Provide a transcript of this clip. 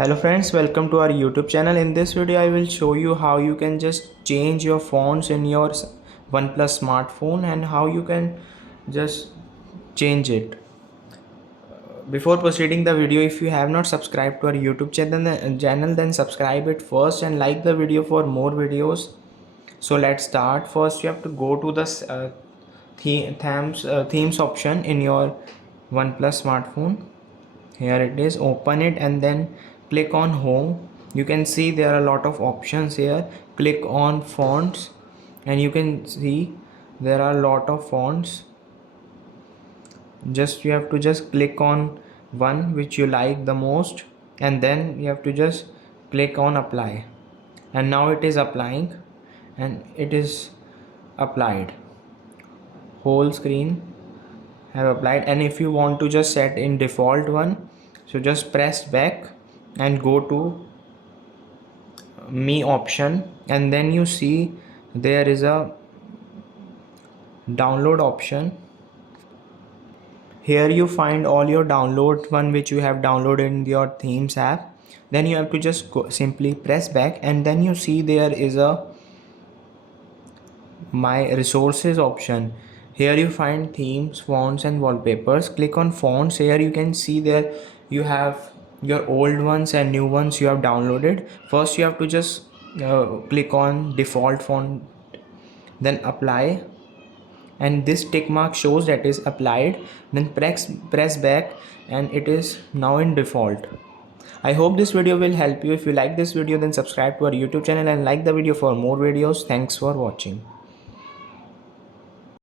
Hello friends, welcome to our YouTube channel. In this video I will show you how you can just change your fonts in your OnePlus smartphone and how you can just change it. Before proceeding the video, if you have not subscribed to our YouTube channel then subscribe it first and like the video for more videos. So let's start. First you have to go to the themes option in your OnePlus smartphone. Here it is, open it and then click on home. You can see there are a lot of options here. Click on fonts and you can see there are a lot of fonts. You have to just click on one which you like the most and then you have to just click on apply, and now it is applying and it is applied. Whole screen have applied. And if you want to just set in default one, so just press back and go to me option, and then you see there is a download option. Here you find all your download one which you have downloaded in your themes app. Then you have to just simply press back, and then you see there is a my resources option. Here you find themes, fonts and wallpapers. Click on fonts. Here you can see there you have your old ones and new ones you have downloaded. First you have to just click on default font, then apply, and this tick mark shows that is applied. Then press back and it is now in default. I hope this video will help you. If you like this video then subscribe to our YouTube channel and like the video for more videos. Thanks for watching.